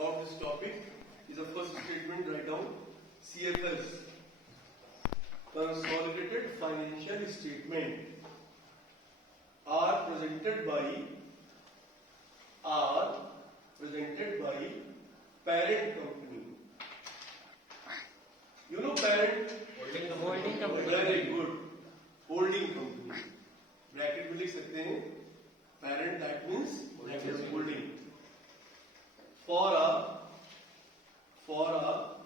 about this topic is the first statement. Write down CFS, consolidated financial statement, are presented by parent company. You know parent? Holding company. Very good. Holding company. Bracket में लिख सकते हैं parent, that means holding. For a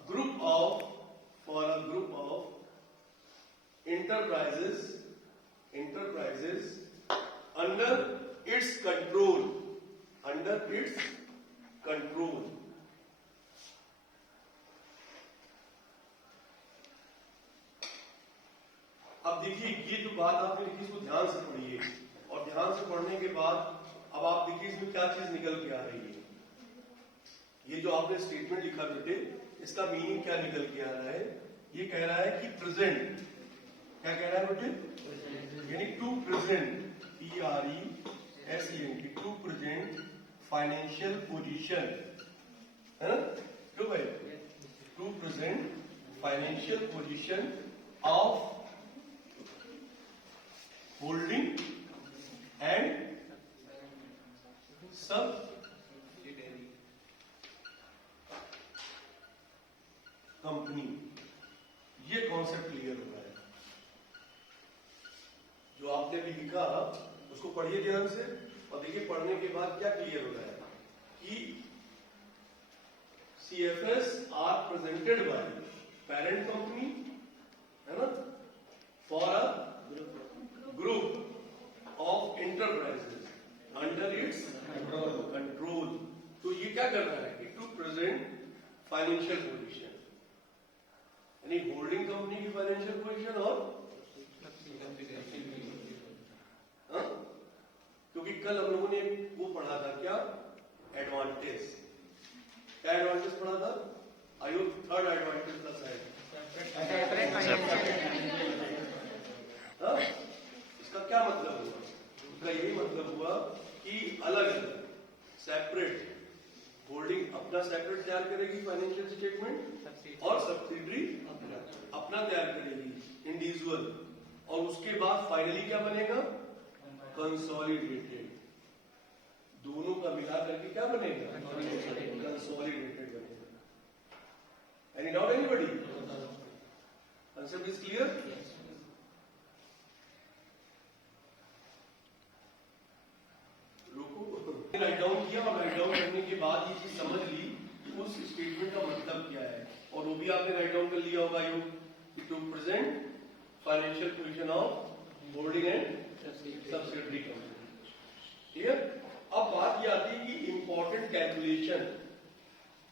group of enterprises under its control. अब देखिए ये जो बात आपने लिखी इसको ध्यान से पढ़िए और ध्यान से पढ़ने के बाद अब आप देखिए इसमें क्या चीज निकल के आ रही है। ये जो आपने स्टेटमेंट लिखा बेटे इसका मीनिंग क्या निकल के आ रहा है? ये कह रहा है कि प्रेजेंट, क्या कह रहा है बेटे? यानी to present, PRESENT, to present financial position, है ना? क्यों भाई? To present financial position of holding and subsidiary company. ये कॉन्सेप्ट क्लियर हो रहा है। जो आपने भी लिखा उसको पढ़िए ध्यान से और देखिए पढ़ने के बाद क्या क्लियर हो रहा है कि CFS are presented by parent company, है ना, for a group of enterprises under its control. तो ये क्या कर रहा है कि टू प्रेजेंट फाइनेंशियल पोजीशन, यानी होल्डिंग कंपनी की फाइनेंशियल पोजीशन और क्योंकि कल हम लोगों ने वो पढ़ा था क्या? एडवांटेज। क्या एडवांटेज पढ़ा था? आयो थर्ड एडवांटेज था शायद। इसका क्या मतलब हुआ? इसका यही मतलब हुआ कि अलग अलग सेपरेट होल्डिंग अपना सेपरेट तैयार करेगी फाइनेंशियल स्टेटमेंट और सब्सिडरी अपना तैयार करेगी इंडिविजुअल, और उसके बाद फाइनली क्या बनेगा? कंसोलिडेटेड। दोनों का मिला करके क्या बनेगा? कंसोलिडेटेड बनेगा। Any doubt anybody? Concept is clear? Write down किया और राइट डाउन करने के बाद ये चीज समझ ली कि उस स्टेटमेंट का मतलब क्या है, और वो भी आपने राइट डाउन कर लिया होगा to present financial position of holding and subsidiary company. ठीक है? अब बात ये आती है कि इंपॉर्टेंट कैलकुलेशन,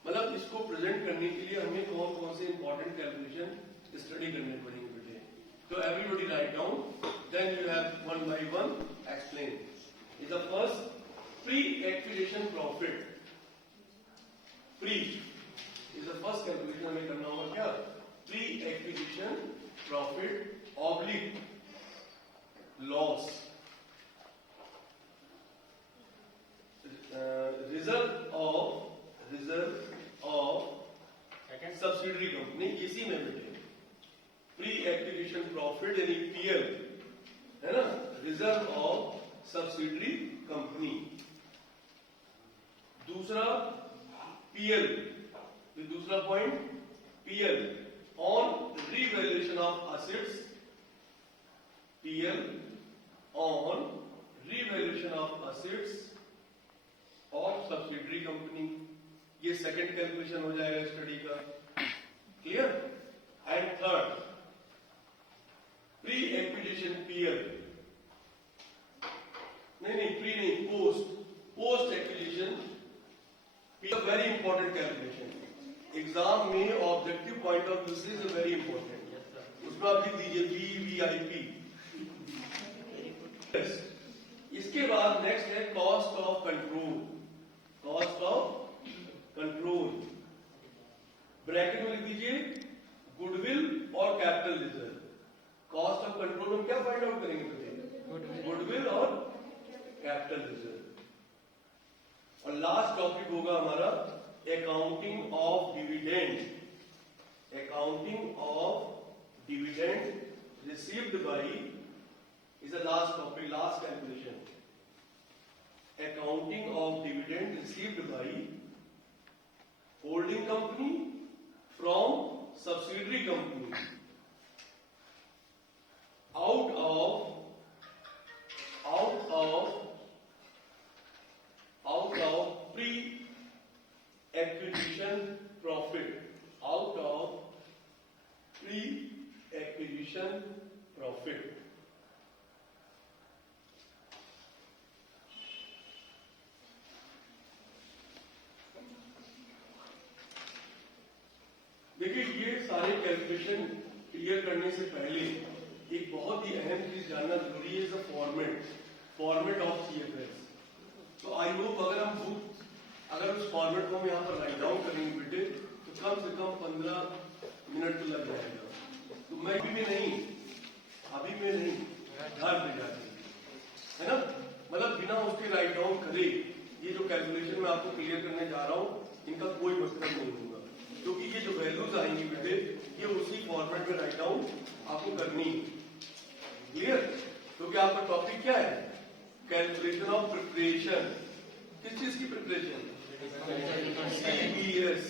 मतलब इसको प्रेजेंट करने के लिए हमें कौन कौन से इंपॉर्टेंट कैलकुलेशन स्टडी करने पड़ेंगे बेटे। तो everybody write down, then you have one by one explain. Is the first pre-acquisition profit. Pre is the first calculation हमें करना होगा क्या? Pre-acquisition profit oblique loss, reserve of subsidiary company, इसी में बेटे pre-acquisition profit यानी PL, है ना, reserve of subsidiary company। दूसरा PL, दूसरा point PL on revaluation of assets, PL on revaluation of assets और सब्सिडरी कंपनी। ये सेकंड कैलकुलेशन हो जाएगा स्टडी का। Clear? And third pre acquisition PL, नहीं प्री नहीं, post acquisition very important calculation. Exam में ऑब्जेक्टिव पॉइंट ऑफ व्यू से very important. उसमें आप लिख दीजिए VVIP। इसके बाद नेक्स्ट है कॉस्ट ऑफ कंट्रोल। ब्रैकेट में लिख दीजिए गुडविल और capital reserve. Cost of control हम क्या फाइंड आउट करेंगे? गुडविल और कैपिटल रिजर्व। और लास्ट टॉपिक होगा हमारा account accounting of dividend received by is the last topic, last calculation. Accounting of dividend received by holding company from subsidiary company out of pre-acquisition profit, out of pre-acquisition profit. देखिए, ये सारे calculation clear करने से पहले एक बहुत ही अहम चीज जानना जरूरी है, फॉर्मेट ऑफ सीएफएस। तो आई होप अगर उस फॉर्मेट को हम यहाँ पर राइट डाउन करेंगे बेटे, तो कम से कम 15 मिनट तो लग जाएगा। तो मैं अभी में नहीं घर पे जाके, है ना, मतलब बिना उसके राइट डाउन करे ये जो कैलकुलेशन मैं आपको क्लियर करने जा रहा हूँ, इनका कोई मतलब नहीं होगा, क्योंकि ये जो वैल्यूज आएंगी बेटे, ये उसी फॉर्मेट में राइट डाउन आपको करनी है। क्लियर? क्योंकि आपका टॉपिक क्या है? Calculation of preparation. किस चीज की प्रिपरेशन? CBS।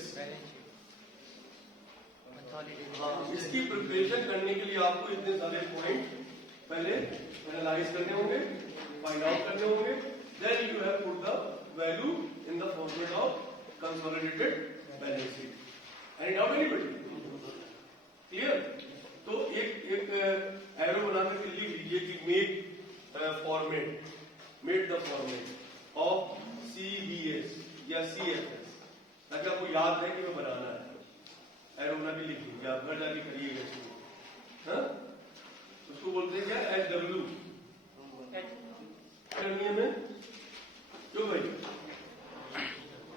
इसकी प्रिपरेशन करने के लिए आपको इतने सारे पॉइंट पहले एनालाइज करने होंगे, फाइंड आउट करने होंगे, then you have put the value in the format of consolidated balance sheet. Any doubt anybody? Clear? तो एक एरो बना करके लिख लीजिए कि made the format of CBS या CFS, ताकि आपको याद है कि मैं बनाना है। एरो बना के लिख लीजिए, आप घर जाके करिएगा इसको। हाँ, उसको बोलते हैं क्या? HW करनी है में क्यों भाई?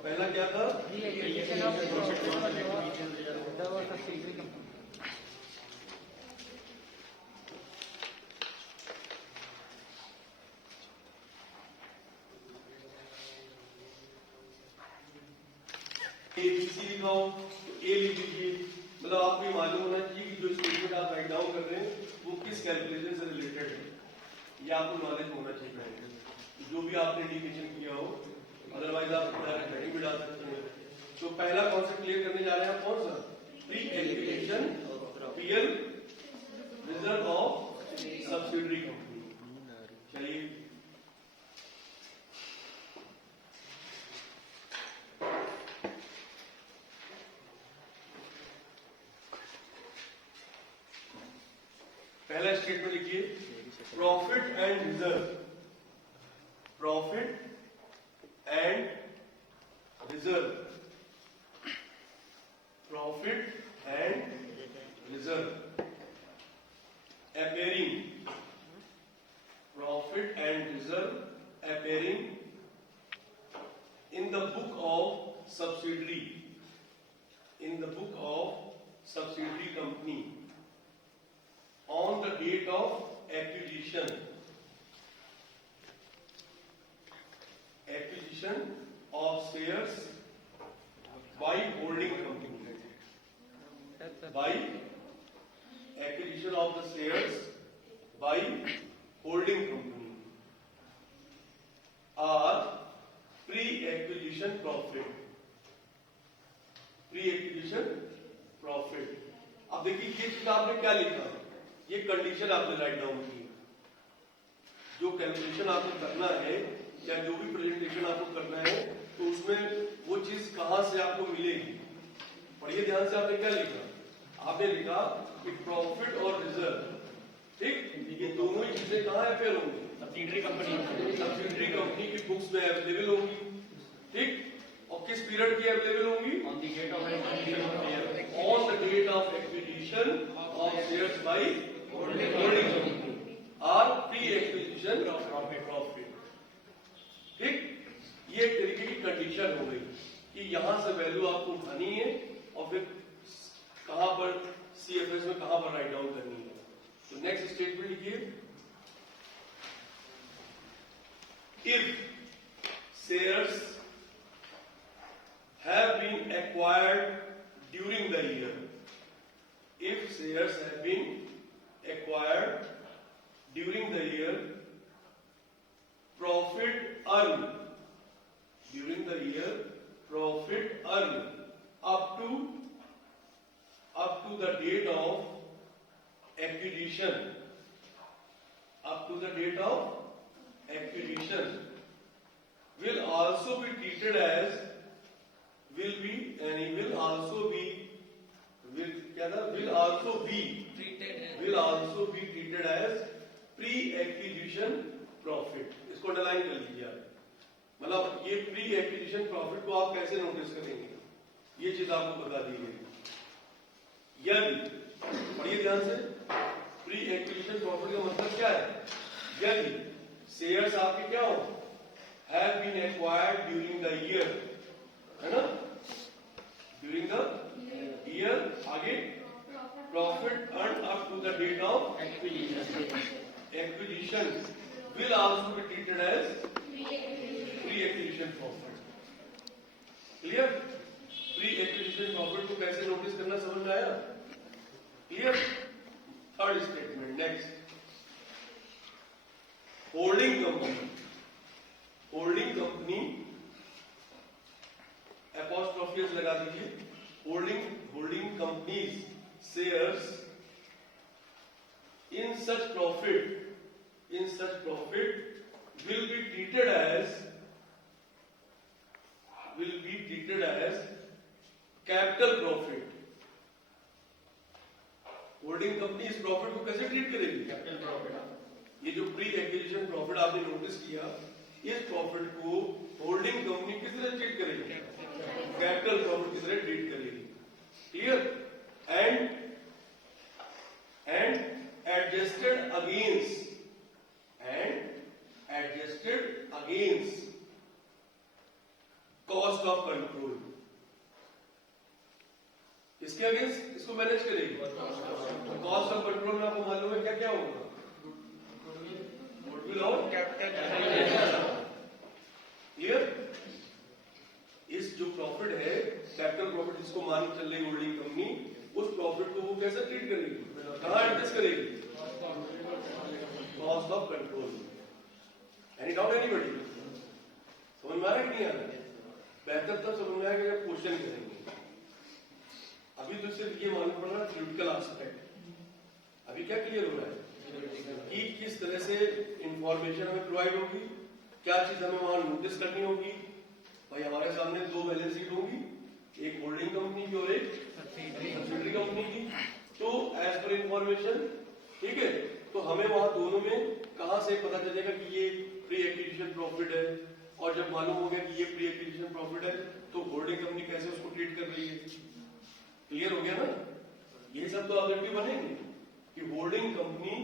पहला क्या था? ABC लिखा हो तो A लिख लीजिए। मतलब आपको ये मालूम होना चाहिए कि जो स्टेटमेंट आप राइट डाउन कर रहे हैं वो किस कैलकुलेशन से रिलेटेड है, ये आपको नॉलेज होना चाहिए। जो भी आपने इंडिकेशन किया हो, अदरवाइज आप डायरेक्ट हेडिंग भी डाल सकते हैं। तो पहला कॉन्सेप्ट क्लियर करने जा रहे हैं, कौन सा? Pre acquisition real reserve of subsidiary company. चलिए, पहला स्टेटमेंट लिखिए, profit and reserve. Profit and reserve, profit and reserve appearing, profit and reserve appearing in the book of subsidiary, in the book of subsidiary company on the date of acquisition of shares by holding company, by acquisition of the shares by holding company are pre-acquisition profit, pre-acquisition profit। अब देखिए, ये चीज आपने क्या लिखा, ये condition आपने write down की। जो कैलकुलेशन आपको करना है या जो भी प्रेजेंटेशन आपको करना है, तो उसमें वो चीज कहां से आपको मिलेगी। पढ़िए ध्यान से, आपने क्या लिखा? आपने लिखा कि प्रॉफिट और रिजर्व, ठीक, ये दोनों ही चीजें कहां अपेयर होंगी? सब्सिडियरी कंपनी की बुक्स में अवेलेबल होंगी, ठीक। और किस पीरियड की अवेलेबल होंगी? On the date of acquisition of shares by holding company are pre acquisition profit, ठीक। ये एक तरीके की कंडीशन हो गई कि यहां से वैल्यू आपको उठानी है और फिर कहां पर सीएफएस में कहां पर राइट डाउन करनी है। तो नेक्स्ट स्टेटमेंट लिखिए, if shares have been acquired acquired during the year. If shares have been acquired during the year, profit earned during the year, profit earned up to the date of acquisition, up to the date of acquisition, will also be treated as will also be treated as pre-acquisition profit. इसको underline कर लीजिए आप, मतलब ये pre acquisition profit को आप कैसे notice करेंगे, ये चीज आपको बता दी गई। यदि पढ़िए ध्यान से, प्री एक्विजिशन प्रॉफिट का मतलब क्या है? यदि शेयर्स आपके क्या हो, have been acquired during the year, है ना, ड्यूरिंग द ईयर, आगे profit earn up to the date of acquisition will also be treated as pre-acquisition profit. Clear? Pre-acquisition profit को कैसे नोटिस करना समझ में आया? Clear? Third statement. Next. Holding company. Holding company. Apostrophe लगा दीजिए. Holding companies shares in such profit will be treated as capital profit. Holding company इस profit को कैसे ट्रीट करेगी? Capital profit. ये जो प्री एक्विजिशन प्रॉफिट आपने नोटिस किया, इस प्रॉफिट को होल्डिंग कंपनी किस तरह ट्रीट करेगी? कैपिटल प्रॉफिट की तरह ट्रीट करेगी। Clear? And adjusted against cost of control. इसके अगेंस्ट इसको मैनेज करेगी। कॉस्ट ऑफ कंट्रोल में आपको मालूम है क्या क्या होगा? गुडविल और कैपिटल। क्लियर? इस जो प्रॉफिट है, कैपिटल प्रॉफिट जिसको मान चल रही होल्डिंग कंपनी, उस प्रॉफिट को वो कैसे ट्रीट करेगी? कहां एडजस्ट करेगी? Cost of control. Any doubt anybody? समझ में आ रहा है कि नहीं आ रहा? बेहतर तब समझ में आएगा जब क्वेश्चन करेंगे। अभी तो सिर्फ ये मालूम पड़ रहा है थ्योरेटिकल एस्पेक्ट। अभी क्या क्लियर हो रहा है कि किस तरह से इंफॉर्मेशन हमें प्रोवाइड होगी, क्या चीज हमें वहां नोटिस करनी होगी। भाई हमारे सामने दो बैलेंस शीट होगी, एक होल्डिंग कंपनी की और एक सब्सिडरी कंपनी की। तो एज पर इंफॉर्मेशन, ठीक है, तो हमें वहां दोनों में कहां से पता चलेगा कि ये प्री एक्विजिशन प्रॉफिट है, और जब मालूम हो गया कि ये प्री एक्विजिशन प्रॉफिट है तो होल्डिंग कंपनी कैसे उसको ट्रीट कर रही है। क्लियर हो गया ना? ये सब तो ऑब्जेक्टिव बनेंगे कि holding company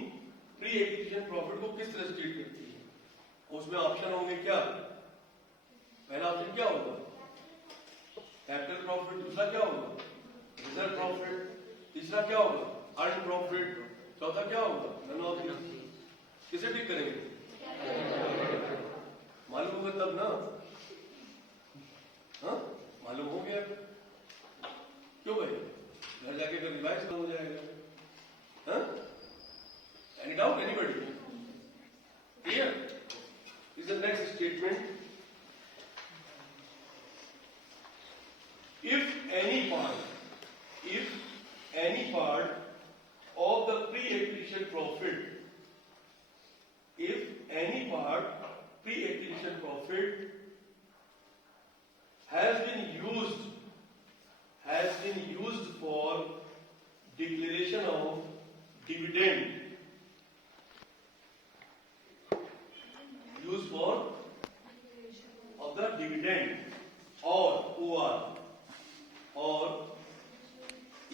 pre acquisition profit को किस तरह से ट्रीट करती है। उसमें ऑप्शन होंगे क्या? पहला ऑप्शन क्या होगा? Capital profit. दूसरा क्या होगा? Reserve profit. तीसरा क्या होगा? Earn profit. चौथा क्या होगा? None of these. किसे ट्रीट करेंगे? मालूम होगा तब ना? हाँ, मालूम हो गया? क्यों भाई? घर जाके फिर रिवाइज हो जाएगा। हाँ? Any doubt anybody? Clear? Is the next statement. If any part of the pre-acquisition profit, has been used for declaration of dividend, or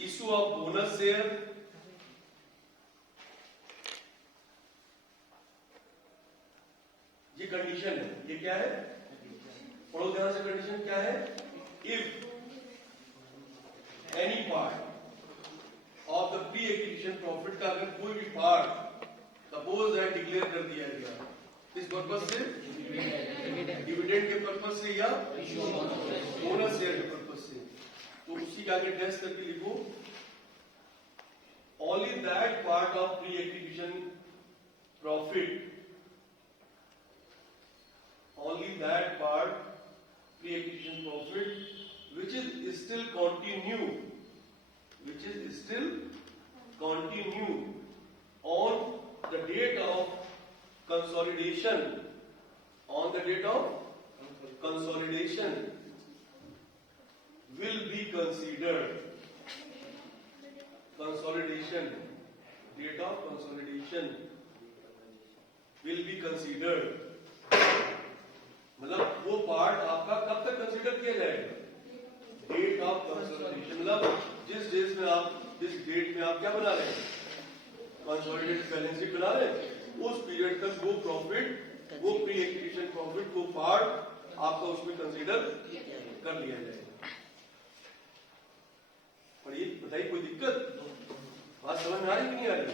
issue of bonus share, ये कंडीशन है। ये क्या है? पढ़ो ध्यान से, कंडीशन क्या है? If any part of the pre acquisition profit का अगर कोई भी पार्ट सपोज है डिक्लेयर कर दिया गया, किस पर्पज से? डिविडेंड के पर्पज से या बोनस शेयर के पर्पज से। के आगे टेस्ट करके लिखो, only that part of pre-acquisition profit, only that part pre-acquisition profit which is still continue on the date of consolidation, on the date of consolidation will be considered. Consolidation, date of consolidation will be considered. मतलब वो part आपका कब तक consider किया जाएगा? Date of consolidation, मतलब जिस date में आप क्या बना रहे हैं, कंसोलिडेटेड बैलेंस शीट बना रहे हैं, उस पीरियड तक वो प्रॉफिट, वो प्री एक्विजिशन प्रॉफिट, वो पार्ट आपका उसमें कंसीडर कर लिया जाएगा। और ये बताइए कोई दिक्कत, बात समझ में आ रही कि नहीं आ रही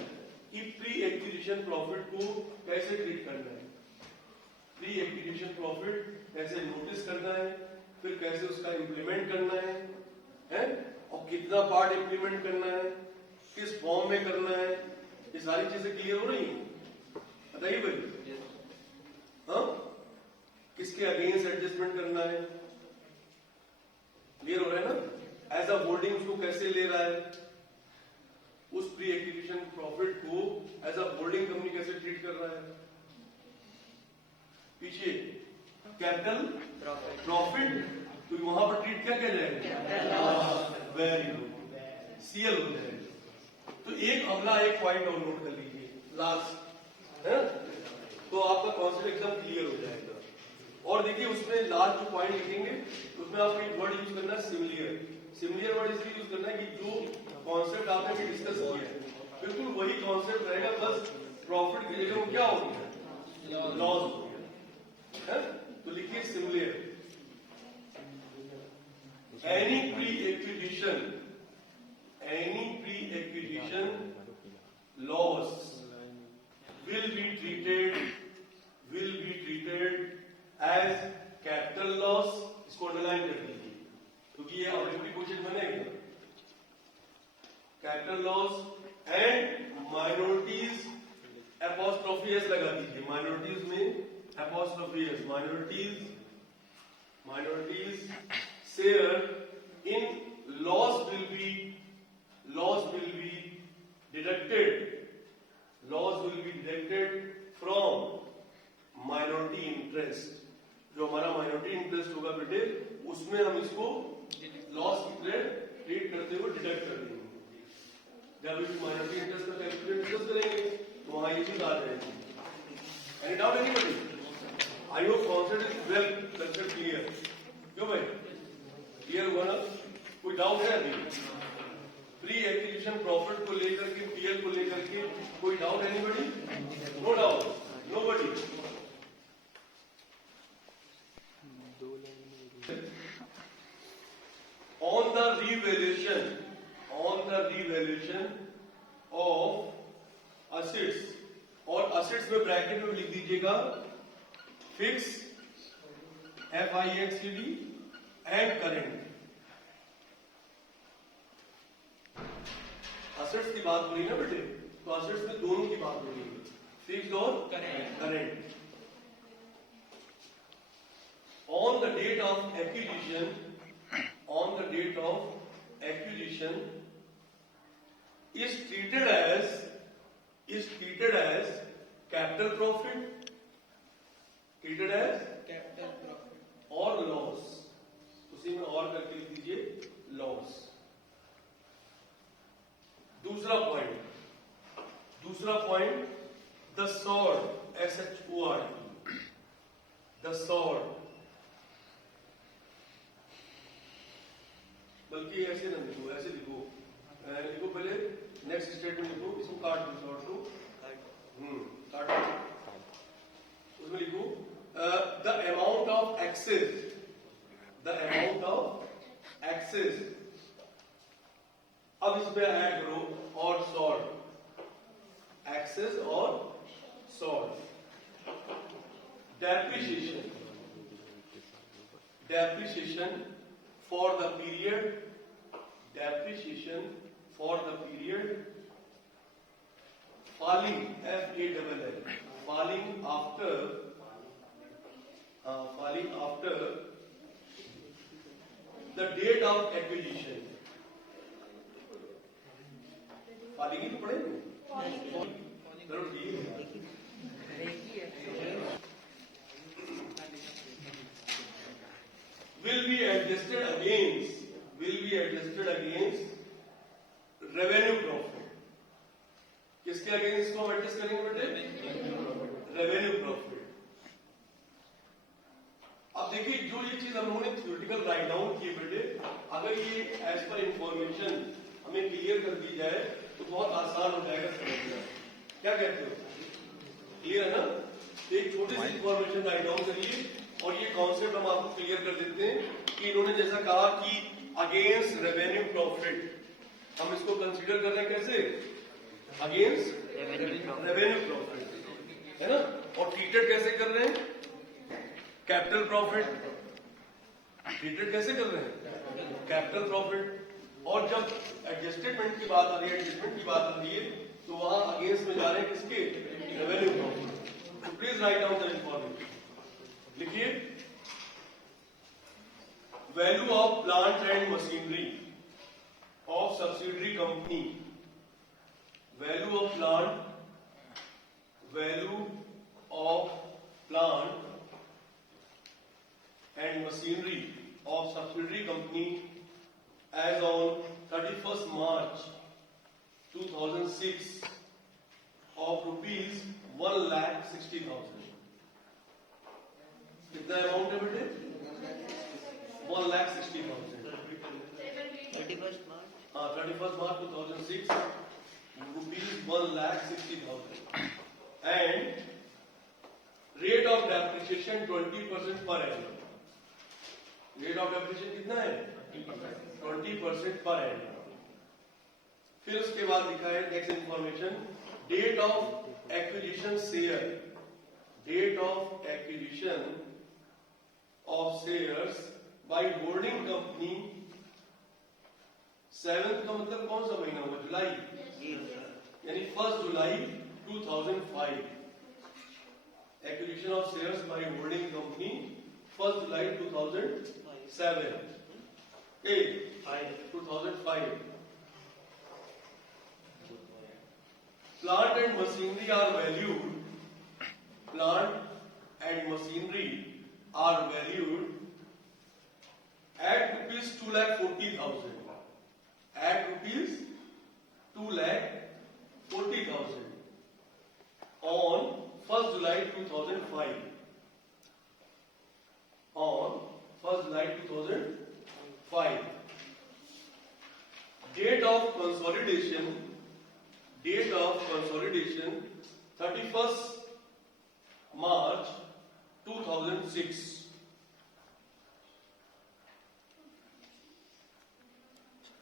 कि प्री एक्विजिशन प्रॉफिट को कैसे ट्रीट करना है, प्री एक्विजिशन प्रॉफिट कैसे नोटिस करना है, फिर कैसे उसका इंप्लीमेंट करना है, और कितना पार्ट इंप्लीमेंट करना है, किस फॉर्म में करना है, ये सारी चीजें क्लियर हो रही हैं? बताइए भाई, हाँ, किसके अगेंस्ट एडजस्टमेंट करना है, क्लियर हो रहा है ना? एज अ होल्डिंग उसको कैसे ले रहा है, उस प्री एक्विजिशन प्रॉफिट को एज अ होल्डिंग कंपनी कैसे ट्रीट कर रहा है। पीछे कैपिटल प्रॉफिट, तो वहां पर ट्रीट क्या जाएगा? वेरी गुड, सीएल हो जाएगा। तो एक अगला एक पॉइंट और नोट कर लीजिए लास्ट, है, तो आपका कॉन्सेप्ट एकदम क्लियर हो जाएगा। और देखिए उसमें लास्ट जो पॉइंट लिखेंगे उसमें आपको एक वर्ड यूज करना है, सिमिलियर। सिमिलियर वर्ड इसलिए यूज करना है कि जो कॉन्सेप्ट आपने भी डिस्कस किया है बिल्कुल वही कॉन्सेप्ट रहेगा, बस प्रॉफिट की जगह वो क्या हो गया, लॉस हो गया। तो लिखिए similar, any pre acquisition loss will be treated as capital loss, इसको अंडरलाइन कर दीजिए क्योंकि ये ऑब्जेक्टिव क्वेश्चन बनेगा। Capital loss and minorities apostrophe S लगा दीजिए, माइनॉरिटीज में apostrophe S, minorities share in loss will be deducted from minority interest। जो हमारा माइनॉरिटी इंटरेस्ट होगा बेटे उसमें हम इसको लॉस की तरह ट्रीट करते हुए डिडक्ट कर देंगे। जब भी माइनॉरिटी इंटरेस्ट का कैलकुलेट डिस्कस करेंगे तो वहां ये चीज आ जाएगी। Any doubt anybody? I hope concept is well concept clear. क्यों भाई, क्लियर हुआ ना? कोई डाउट है अभी? प्री एक्विजिशन प्रॉफिट को लेकर के, पीएल को लेकर के कोई doubt anybody? No doubt, nobody. On the revaluation of assets, और assets में ब्रैकेट में लिख दीजिएगा fix, FIXD and current. Assets की बात हो रही है ना बेटे, तो असेट्स में दोनों की बात हो रही है, फिक्स्ड और current. On the date of acquisition is treated as capital profit, or loss। उसी में और करके लिख दीजिए लॉस। दूसरा point the sword, SHORD, the sword, बल्कि ऐसे ना लिखो, ऐसे लिखो पहले नेक्स्ट स्टेटमेंट लिखो, इसको काट दो, सॉर्ट को काट दो, उसमें लिखो द अमाउंट ऑफ एक्सेस, अब इसमें ऐड करो और सॉर्ट, एक्सेस और sort. Depreciation for the period falling, FALL, falling after the date of acquisition. falling ही तो पढ़ेंगे, जरूर ये will be adjusted against revenue profit. किसके अगेंस्ट को एडजस्ट करेंगे बेटे? Revenue profit. अब देखिए जो ये चीज हम लोगों ने थ्योरेटिकल राइट डाउन की बेटे, अगर ये एज पर इंफॉर्मेशन हमें क्लियर कर दी जाए तो बहुत आसान हो जाएगा समझना। क्या कहते हो? क्लियर है ना? एक छोटी सी इंफॉर्मेशन राइट डाउन करिए और ये कॉन्सेप्ट हम आपको क्लियर कर देते हैं कि इन्होंने जैसा कहा कि अगेंस्ट रेवेन्यू प्रॉफिट, हम इसको कंसीडर कर रहे हैं कैसे? अगेंस्ट रेवेन्यू प्रॉफिट, है ना? और ट्रीटेड कैसे कर रहे हैं? Capital profit. ट्रीटेड कैसे कर रहे हैं? Capital profit. और जब एडजस्टमेंट की बात आ रही है, एडजस्टमेंट की बात आ रही है, तो वहां अगेंस्ट में जा रहे हैं किसके? Revenue profit. तो please write down the information. लिखिए, value of plant and machinery of subsidiary company, value of plant and machinery of subsidiary company as on 31st March 2006 of rupees 1,60,000. कितना अमाउंट है बेटे? 1,60,000। 31st March 2006 rupees 1,60,000 and rate of depreciation 20% per annum. Rate of depreciation कितना है? 20% per annum. फिर उसके बाद लिखा है next information, date of acquisition share, date of acquisition of shares by holding company. 7th का मतलब कौन सा महीना होगा? जुलाई, यानी 1 जुलाई 2005। Acquisition of shares by holding company 1 July 2005। Plant and machinery are valued. Plant and machinery are valued at rupees 2,40,000. At rupees 2,40,000 on 1 July 2005. On 1 July 2005. Date of consolidation 31st March 2006.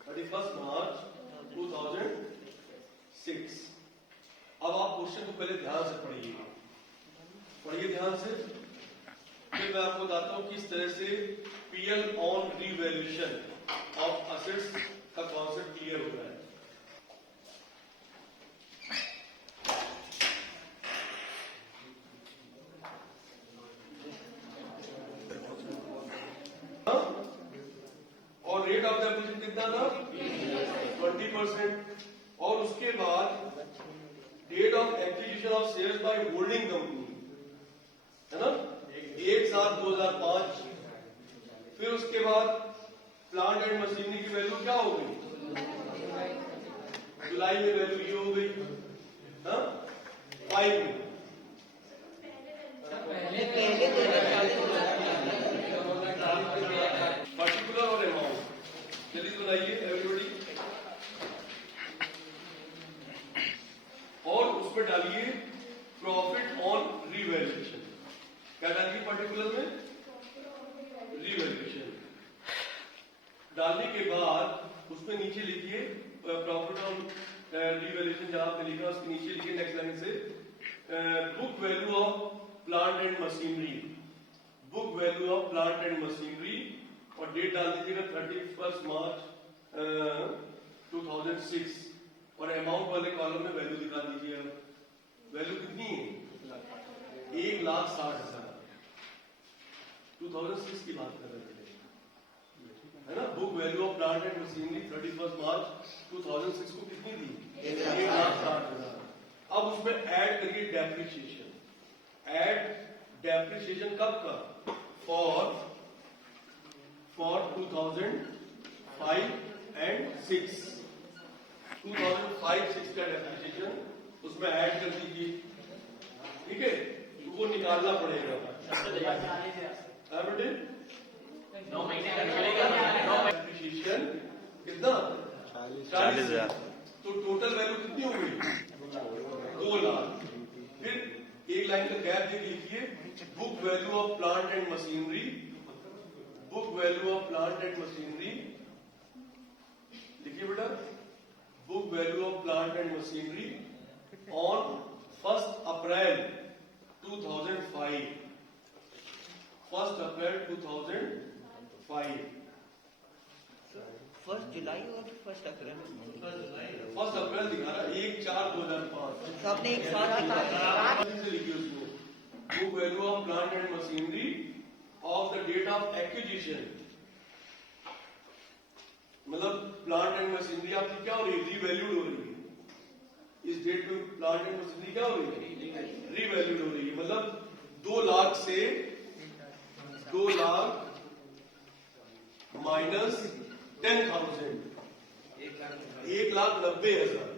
31st March 2006। अब आप question को पहले ध्यान से पढ़िए ध्यान से, फिर मैं आपको बताता हूं किस तरह से PL on revaluation of assets का कॉन्सेप्ट क्लियर हो रहा है। और रेट ऑफ डेप्रिसिएशन कितना था? 20%। और उसके बाद date of acquisition of shares by holding company, है ना, 1/7/2005। फिर उसके बाद प्लांट एंड मशीनरी की वैल्यू क्या हो गई? जुलाई में वैल्यू ये हो गई, 5 में। पर्टिकुलर और अमाउंट जल्दी बनाइए एवरीबॉडी, और उसमें डालिए प्रॉफिट ऑन रीवैल्यूएशन। क्या डालिए पर्टिकुलर में? रीवैल्यूएशन। डालने के बाद उसमें नीचे लिखिए प्रॉफिट ऑन रीवैल्यूएशन, जहां आपने लिखा उसके नीचे लिखिए नेक्स्ट लाइन से book value of plant and machinery, book value of plant and machinery, और डेट डाल दीजिएगा 31st मार्च 2006, और अमाउंट वाले कॉलम में वैल्यू दिखा दीजिए। 2006 की बात कर रहे थे, है ना। Book value of plant and machinery 31 मार्च 2006 को कितनी थी? 1,60,000। अब उसमें ऐड करिए डेप्रिसिएशन। ऐड डेप्रिसिएशन कब का? फॉर 2005 एंड 6, 2005-6 का डेप्रिसिएशन उसमें ऐड कर दीजिए, ठीक है। वो निकालना पड़ेगा बेटे, 9 महीने का निकलेगा। डेप्रिसिएशन कितना? 40,000। तो टोटल वैल्यू कितनी हो गई? 2 लाख। फिर एक लाइन का गैप दे लीजिए, book value of plant and machinery, book value of plant and machinery लिखिए बेटा, book value of plant and machinery on 1 अप्रैल 2005, 1 अप्रैल 2005। 1 जुलाई और 1 अप्रैल 1 अप्रैल दिखा रहा है, 1/4/2005। सबने एक साथ लिखिए उसको, book value of plant and machinery of the date of acquisition, मतलब प्लांट एंड मशीनरी आपकी क्या हो रही है? रीवैल्यूड हो रही है। इस डेट पे प्लांट एंड मशीनरी क्या हो रही है? रीवैल्यूड हो रही है। मतलब 2 लाख से 2 लाख माइनस 10,000, 1,90,000।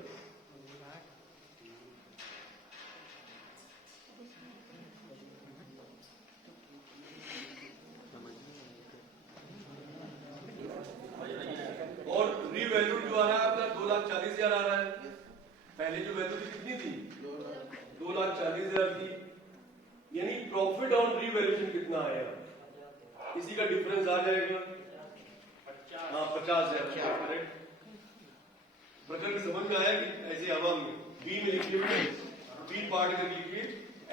और रीवैल्यूड जो आ रहा है आपका 2,40,000 आ रहा है। पहले जो वैल्यू थी कितनी थी? 2,40,000 थी। यानी प्रॉफिट ऑन रीवैल्यूएशन कितना आया? इसी का डिफरेंस आ जाएगा 50,000। करेक्ट। प्रकरण समझ में आया कि ऐसे हवा में बी में लिखिए, बी पार्ट कर लीजिए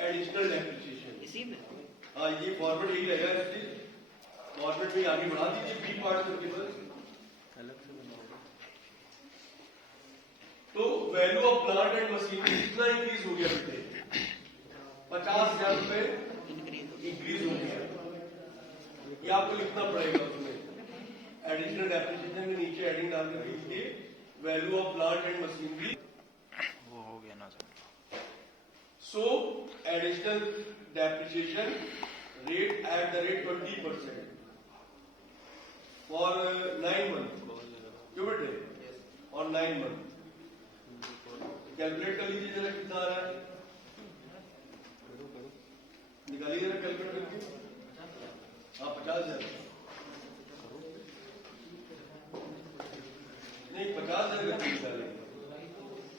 एडिशनल डेप्रिसिएशन। इसी में हाँ, ये फॉर्मेट यही रहेगा, फॉर्मेट में आगे बढ़ा दीजिए बी पार्ट करके बस। तो value of plant and machinery कितना इंक्रीज हो गया बेटे? 50,000 रुपए इंक्रीज हो गया। ये आपको लिखना पड़ेगा उसमें, एडिशनल डेप्रिसिएशन के नीचे एडिंग डाल के लिखिए value of plant and machinery. वो हो गया ना sir. So additional depreciation rate at the rate 20% for 9 month, क्यों बेटे? और 9 मंथ कैलकुलेट कर लीजिए जरा कितना आ रहा है, निकालिए जरा कैलकुलेट करके। हाँ, 50,000 नहीं, 50,000 का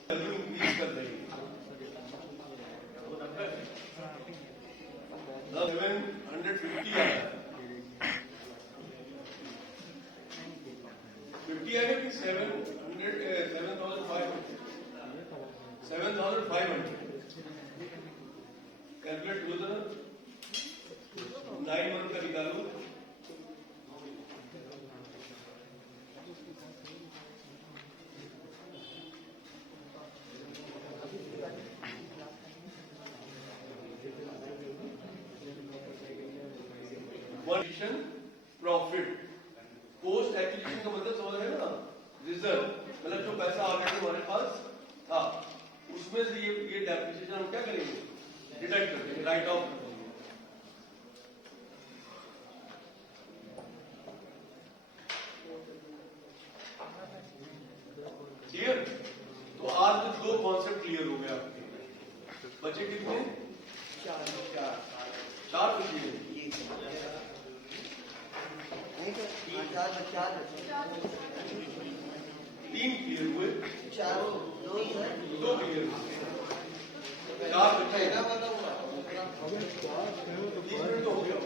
वैल्यू इंक्रीज कर देंगे। 750 आ रहा है, 50 आएगा कि 7,500 कैलकुलेट करो जरा, 9 मंथ का निकालो। प्रॉफिट पोस्ट एक्विजिशन का मतलब समझ रहे हैं ना? रिजर्व मतलब जो पैसा ऑलरेडी हमारे पास था उसमें से ये डेप्रिसिएशन हम क्या करेंगे? डिडक्ट कर देंगे, राइट ऑफ कर देंगे। क्लियर? तो आज में 2 कॉन्सेप्ट क्लियर हो गए आपके। बचे कितने? 4 तो क्लियर। 3 क्लियर हुए, 2 क्लियर हुए, 4 बचे। 30 मिनट तो हो गया।